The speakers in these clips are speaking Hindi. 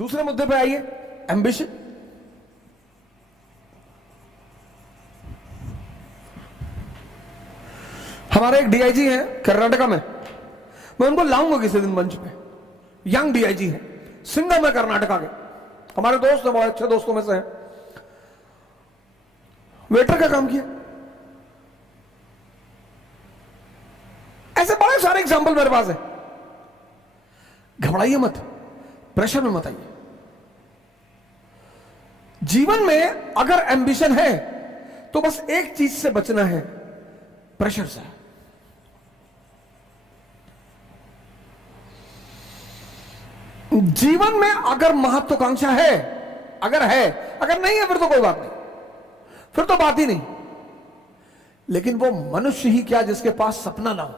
दूसरे मुद्दे पे आइए, एम्बिशन। हमारे एक डीआईजी हैं कर्नाटका में, मैं उनको लाऊंगा किसी दिन मंच पे। यंग डीआईजी है, सिंगम है कर्नाटका के, हमारे दोस्त हैं, बहुत अच्छे दोस्तों में से हैं। वेटर का काम किया। ऐसे बड़े सारे एग्जाम्पल मेरे पास है। घबराइए मत, प्रेशर में मत आइए। जीवन में अगर एम्बिशन है तो बस एक चीज से बचना है, प्रेशर से। जीवन में अगर महत्वाकांक्षा है, अगर नहीं है फिर तो कोई बात नहीं, फिर तो बात ही नहीं। लेकिन वो मनुष्य ही क्या जिसके पास सपना ना हो।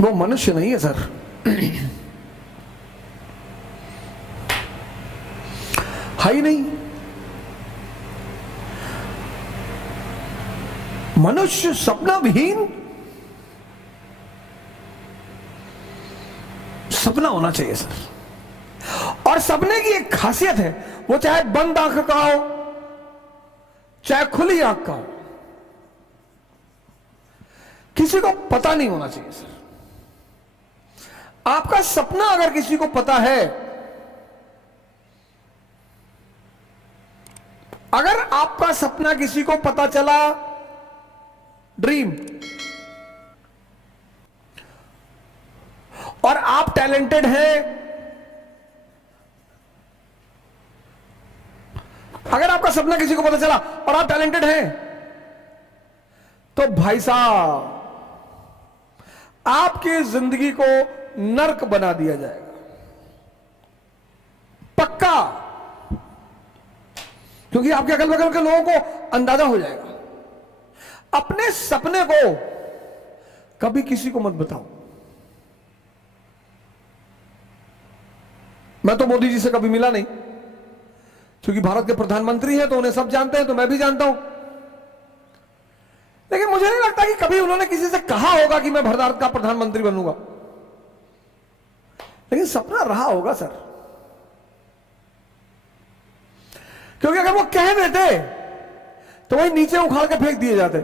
वो मनुष्य नहीं है सर। है ही नहीं। मनुष्य सपना विहीन, सपना होना चाहिए सर। और सपने की एक खासियत है, वो चाहे बंद आंख का हो चाहे खुली आंख का हो, किसी को पता नहीं होना चाहिए सर। आपका सपना अगर किसी को पता है, अगर आपका सपना किसी को पता चला, ड्रीम, और आप टैलेंटेड हैं, अगर आपका सपना किसी को पता चला और आप टैलेंटेड हैं, तो भाई साहब आपकी जिंदगी को नर्क बना दिया जाएगा, पक्का। क्योंकि आपके अगल बगल के लोगों को अंदाजा हो जाएगा। अपने सपने को कभी किसी को मत बताओ। मैं तो मोदी जी से कभी मिला नहीं, क्योंकि भारत के प्रधानमंत्री हैं तो उन्हें सब जानते हैं, तो मैं भी जानता हूं। लेकिन मुझे नहीं लगता कि कभी उन्होंने किसी से कहा होगा कि मैं भारत का प्रधानमंत्री बनूंगा। लेकिन सपना रहा होगा सर। क्योंकि अगर वो कह देते तो वही नीचे उखाड़ के फेंक दिए जाते।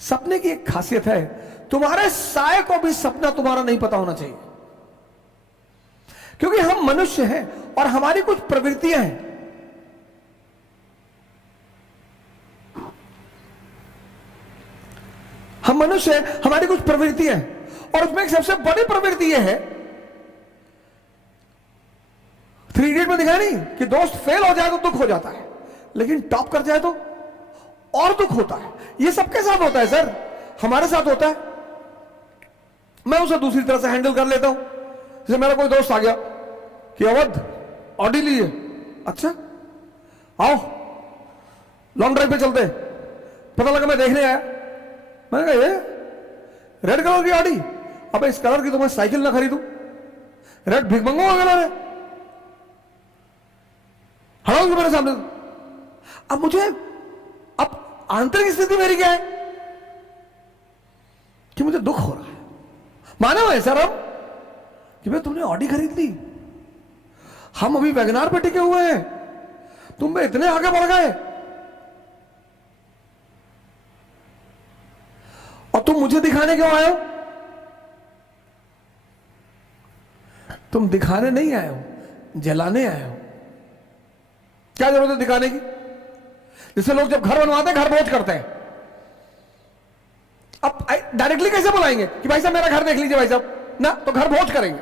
सपने की एक खासियत है, तुम्हारे साय को भी सपना तुम्हारा नहीं पता होना चाहिए। क्योंकि हम मनुष्य हैं और हमारी कुछ प्रवृत्तियां हैं। हम मनुष्य हैं, हमारी कुछ प्रवृत्तियां हैं, और उसमें एक सबसे बड़ी प्रवृत्ति यह है, 3 इडियट में दिखाया नहीं कि दोस्त फेल हो जाए तो दुख हो जाता है, लेकिन टॉप कर जाए तो और दुख होता है। ये सबके साथ होता है सर, हमारे साथ होता है। मैं उसे दूसरी तरह से हैंडल कर लेता हूं। जैसे मेरा कोई दोस्त आ गया कि अवध ऑडी ली है, अच्छा आओ लॉन्ग ड्राइव पे चलते। पता लगा मैं देखने आया, मैंने कहा ये रेड कलर की ऑडी, अब इस कलर की तो मैं साइकिल ना खरीदूं, रेड भिखमंगो का कलर है, हटाओ मेरे सामने। अब मुझे, अब आंतरिक स्थिति मेरी क्या है कि मुझे दुख हो रहा है। माने हुए सर हम कि भाई तुमने ऑडी खरीद ली, हम अभी वैगनार पे टिके हुए हैं, तुम में इतने आगे बढ़ गए और तुम मुझे दिखाने क्यों आए हो? तुम दिखाने नहीं आए हो, जलाने आए हो। क्या जरूरत है दिखाने की? जैसे लोग जब घर बनवाते हैं, घर भोज करते हैं, अब डायरेक्टली कैसे बुलाएंगे कि भाई साहब मेरा घर देख लीजिए भाई साहब ना, तो घर भोज करेंगे।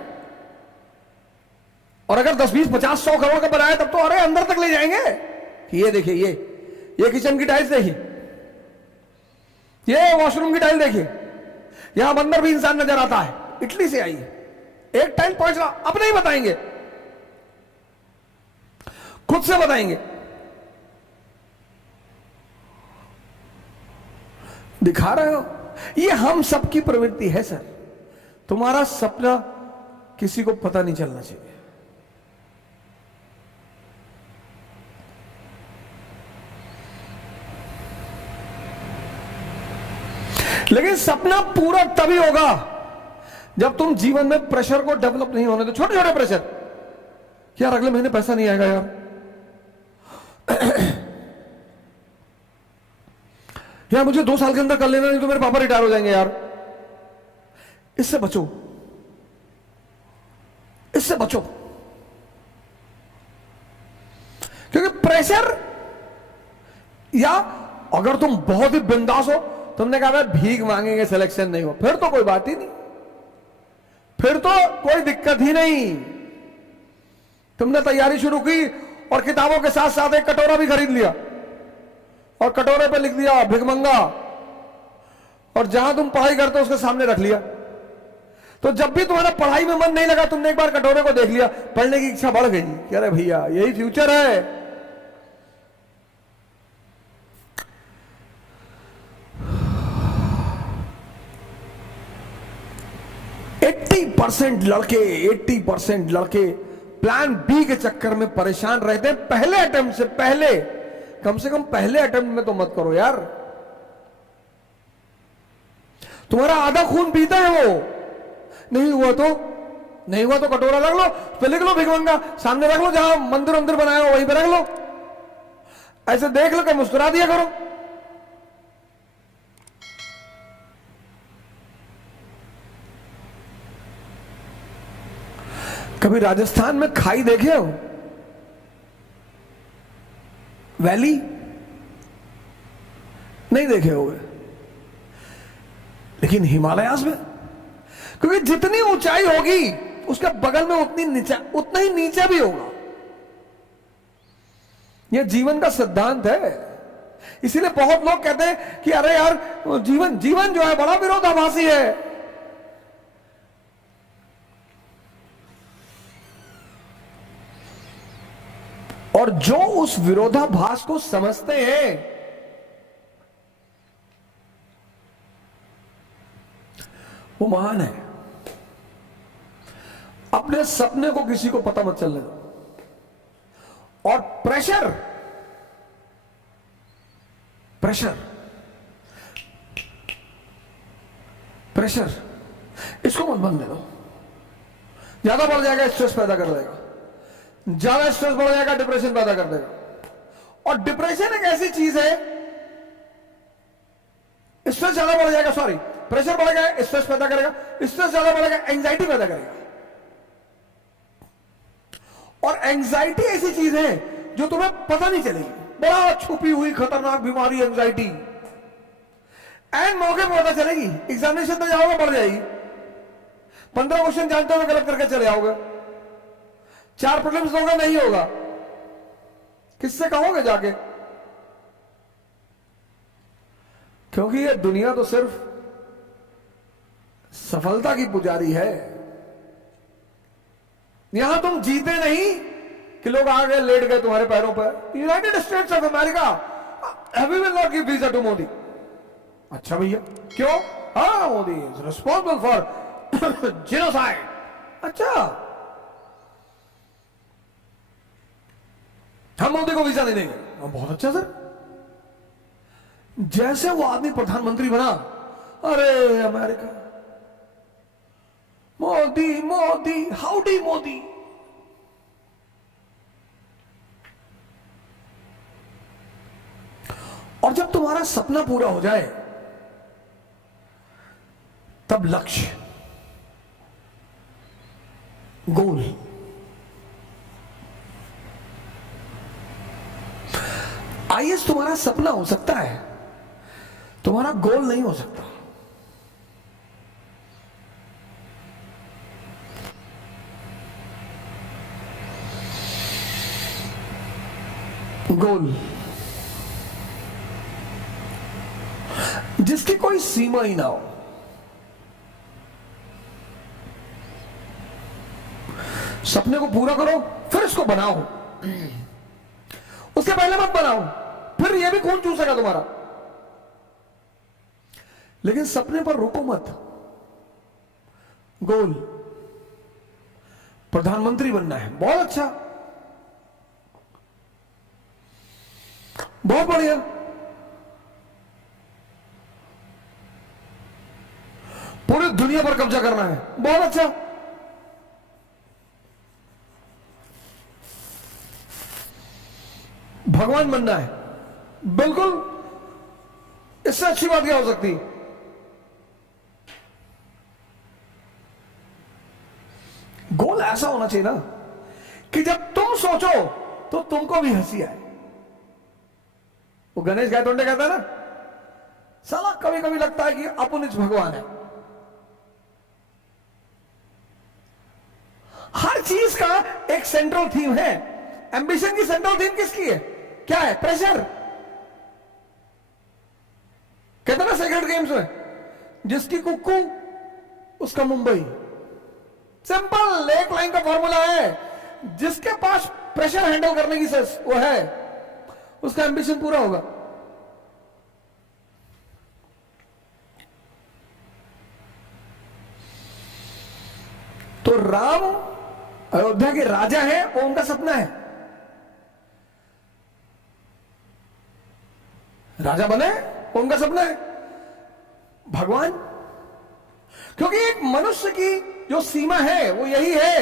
और अगर 10, 20, 50, 100 करोड़ का बनाया तब तो अरे अंदर तक ले जाएंगे कि ये देखिए, ये किचन की टाइल्स देखिए, ये वॉशरूम की टाइल देखिए, यहां अंदर भी इंसान नजर आता है, इटली से आई है, एक टाइल पहुंच रहा। अब नहीं बताएंगे, खुद से बताएंगे। दिखा रहे हो, ये हम सबकी प्रवृत्ति है सर। तुम्हारा सपना किसी को पता नहीं चलना चाहिए। लेकिन सपना पूरा तभी होगा जब तुम जीवन में प्रेशर को डेवलप नहीं होने दो। छोटे छोटे प्रेशर, यार अगले महीने पैसा नहीं आएगा यार, यार मुझे 2 साल के अंदर कर लेना, नहीं तो मेरे पापा रिटायर हो जाएंगे यार। इससे बचो, इससे बचो, क्योंकि प्रेशर, या अगर तुम बहुत ही बिंदास हो, तुमने कहा भीख मांगेंगे सिलेक्शन नहीं हो, फिर तो कोई बात ही नहीं, फिर तो कोई दिक्कत ही नहीं। तुमने तैयारी शुरू की और किताबों के साथ साथ एक कटोरा भी खरीद लिया और कटोरे पे लिख दिया भिखमंगा, और जहां तुम पढ़ाई करते हो उसके सामने रख लिया। तो जब भी तुम्हारा पढ़ाई में मन नहीं लगा, तुमने एक बार कटोरे को देख लिया, पढ़ने की इच्छा बढ़ गई कि अरे भैया यही फ्यूचर है। 80% लड़के प्लान बी के चक्कर में परेशान रहते हैं। पहले अटेम्प्ट से पहले, कम से कम पहले अटेम्प्ट में तो मत करो यार। तुम्हारा आधा खून पीता है वो, नहीं हुआ तो कटोरा रख लो, उस पे लिख लो भिखमंगा, सामने रख लो, जहां मंदिर बनाया हो वहीं पे रख लो, ऐसे देख लो कि मुस्कुरा दिया करो। कभी राजस्थान में खाई देखे हो? वैली नहीं देखे होंगे, लेकिन हिमालयास में, क्योंकि जितनी ऊंचाई होगी उसके बगल में उतना ही नीचा भी होगा। यह जीवन का सिद्धांत है। इसीलिए बहुत लोग कहते हैं कि अरे यार जीवन जो है बड़ा विरोधाभासी है। और जो उस विरोधाभास को समझते हैं वो महान है। अपने सपने को किसी को पता मत चलने दो। और प्रेशर इसको मत बनने दो। ज्यादा बढ़ जाएगा, स्ट्रेस पैदा कर देगा, ज्यादा स्ट्रेस बढ़ जाएगा, डिप्रेशन पैदा कर देगा। और डिप्रेशन एक ऐसी चीज है, स्ट्रेस ज्यादा बढ़ जाएगा, सॉरी प्रेशर बढ़ेगा, स्ट्रेस पैदा करेगा, स्ट्रेस ज्यादा बढ़ेगा, एंजाइटी पैदा करेगा। और एंजाइटी ऐसी चीज है जो तुम्हें पता नहीं चलेगी, बड़ा छुपी हुई खतरनाक बीमारी एंजाइटी, एंड मौके पर पता चलेगी। एग्जामिनेशन में जाओगे बढ़ जाएगी, 15 क्वेश्चन जानते हुए गलत करके चले आओगे, 4 प्रॉब्लम्स होगा, नहीं होगा, किससे कहोगे जाके? क्योंकि ये दुनिया तो सिर्फ सफलता की पुजारी है। यहां तुम जीते नहीं कि लोग आ गए लेट गए तुम्हारे पैरों पर। United States of America, we will not give visa to Modi. अच्छा भैया क्यों? हाँ, Modi is responsible for genocide. अच्छा, हम मोदी को वीजा नहीं देंगे। बहुत अच्छा सर। जैसे वो आदमी प्रधानमंत्री बना, अरे अमेरिका, मोदी मोदी, हाउडी मोदी। और जब तुम्हारा सपना पूरा हो जाए तब लक्ष्य, गोल, आईएएस तुम्हारा सपना हो सकता है, तुम्हारा गोल नहीं हो सकता। गोल जिसकी कोई सीमा ही ना हो, सपने को पूरा करो, फिर इसको बनाओ। उसके पहले मत बनाओ, फिर यह भी खून चूसेगा तुम्हारा। लेकिन सपने पर रुको मत। गोल, प्रधानमंत्री बनना है, बहुत अच्छा, बहुत बढ़िया। पूरी दुनिया पर कब्जा करना है, बहुत अच्छा। भगवान बनना है, बिल्कुल, इससे अच्छी बात क्या हो सकती। गोल ऐसा होना चाहिए ना कि जब तुम सोचो तो तुमको भी हंसी आए। वो गणेश गायतोंडे कहता है ना, साला कभी कभी लगता है कि अपुनिच भगवान है। हर चीज का एक सेंट्रल थीम है। एम्बिशन की सेंट्रल थीम किसकी है? क्या है? प्रेशर। कहते ना सेक्रेट गेम्स में, जिसकी कुक्कू उसका मुंबई। सिंपल एक लाइन का फॉर्मूला है, जिसके पास प्रेशर हैंडल करने की वो है, उसका एम्बिशन पूरा होगा। तो राम अयोध्या के राजा हैं, वो उनका सपना है, राजा बने, वो उनका सपना है। भगवान, क्योंकि एक मनुष्य की जो सीमा है वो यही है,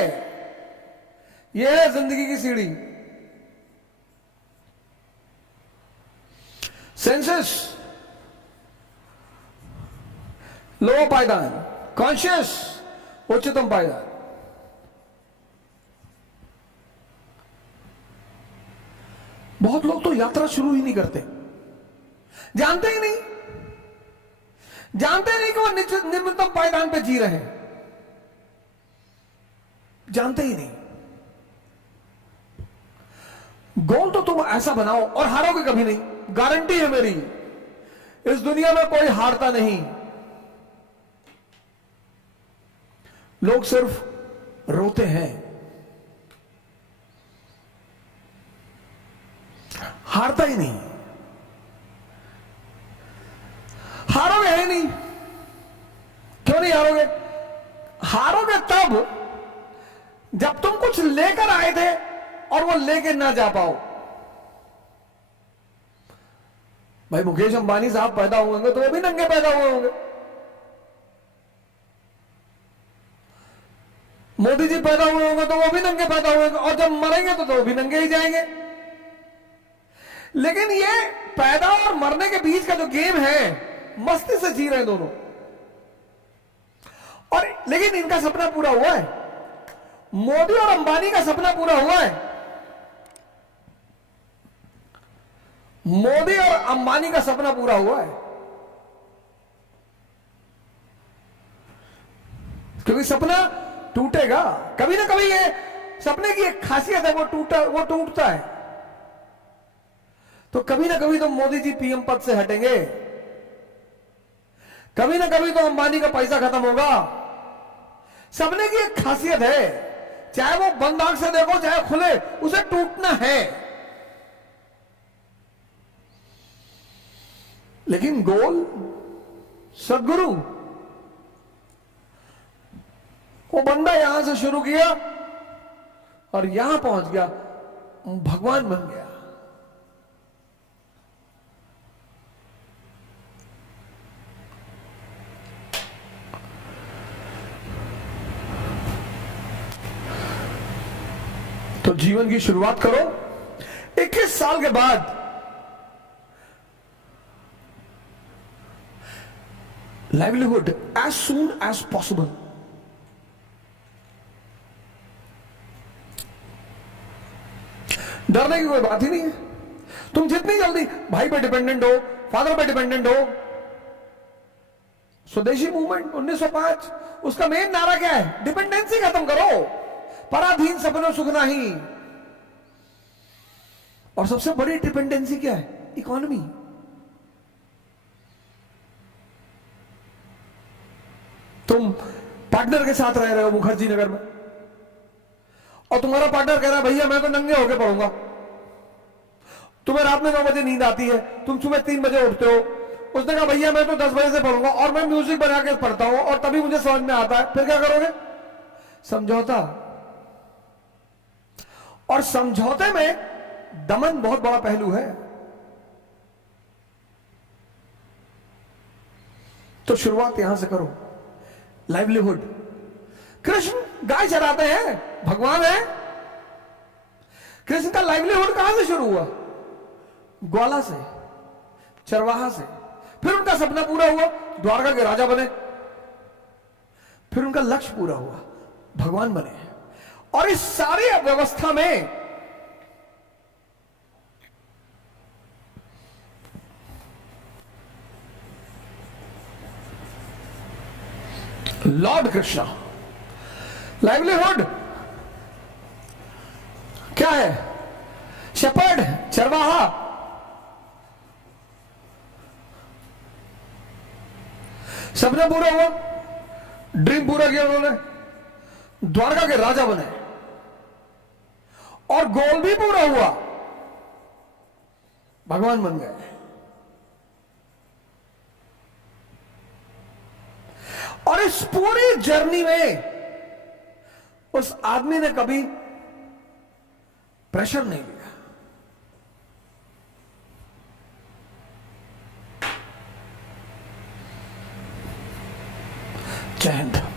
यह है जिंदगी की सीढ़ी। सेंसेस लो पायदान, कॉन्शियस उच्चतम पायदान। बहुत लोग तो यात्रा शुरू ही नहीं करते, जानते ही नहीं, जानते नहीं कि वो निम्नतम पायदान पे जी रहे हैं, जानते ही नहीं। गोल तो तुम ऐसा बनाओ और हारोगे कभी नहीं, गारंटी है मेरी। इस दुनिया में कोई हारता नहीं, लोग सिर्फ रोते हैं, हारता ही नहीं। हारोगे है नहीं। क्यों नहीं हारोगे? हारोगे तब जब तुम कुछ लेकर आए थे और वो लेके ना जा पाओ। भाई मुकेश अंबानी साहब पैदा हुए होंगे तो वो भी नंगे पैदा हुए होंगे, मोदी जी पैदा हुए होंगे तो वो भी नंगे पैदा हुए होंगे, और जब मरेंगे तो वो भी नंगे ही जाएंगे। लेकिन ये पैदा और मरने के बीच का जो गेम है, मस्ती से जी रहे हैं दोनों। और लेकिन इनका सपना पूरा हुआ है, मोदी और अंबानी का सपना पूरा हुआ है। मोदी और अंबानी का सपना पूरा हुआ है, क्योंकि सपना टूटेगा कभी ना कभी। ये सपने की एक खासियत है, वो टूटता है। तो कभी ना कभी तो मोदी जी पीएम पद से हटेंगे, कभी ना कभी तो अंबानी का पैसा खत्म होगा। सपने की एक खासियत है, चाहे वो बंद आंख से देखो चाहे खुले, उसे टूटना है। लेकिन गोल, सदगुरु, वो बंदा यहां से शुरू किया और यहां पहुंच गया, भगवान बन गया। तो जीवन की शुरुआत करो 21 साल के बाद। Livelihood as soon as possible. डरने की कोई बात ही नहीं है। तुम जितनी जल्दी भाई पे डिपेंडेंट हो, फादर पे डिपेंडेंट हो। स्वदेशी मूवमेंट 1905, उसका मेन नारा क्या है? डिपेंडेंसी खत्म करो, पराधीन सपनों सुख नहीं। और सबसे बड़ी डिपेंडेंसी क्या है? इकोनॉमी। तुम पार्टनर के साथ रह रहे हो मुखर्जी नगर में, और तुम्हारा पार्टनर कह रहा है भैया मैं तो नंगे होके पढ़ूंगा। तुम्हें रात में 9 बजे नींद आती है, तुम सुबह 3 बजे उठते हो। उसने कहा भैया मैं तो 10 बजे से पढ़ूंगा और मैं म्यूजिक बना के पढ़ता हूं और तभी मुझे समझ में आता है। फिर क्या करोगे? समझौता। और समझौते में दमन बहुत बड़ा पहलू है। तो शुरुआत यहां से करो। लाइवलीहुड। कृष्ण गाय चराते हैं, भगवान है। कृष्ण का लाइवलीहुड कहां से शुरू हुआ? ग्वाला से, चरवाहा से। फिर उनका सपना पूरा हुआ, द्वारका के राजा बने। फिर उनका लक्ष्य पूरा हुआ, भगवान बने। और इस सारी व्यवस्था में लॉर्ड कृष्ण, लाइवलीहुड क्या है? शेपर्ड, चरवाहा। सपना पूरा हुआ, ड्रीम पूरा किया उन्होंने, द्वारका के राजा बने। और गोल भी पूरा हुआ, भगवान बन गए। और इस पूरी जर्नी में उस आदमी ने कभी प्रेशर नहीं लिया। जय हिंद।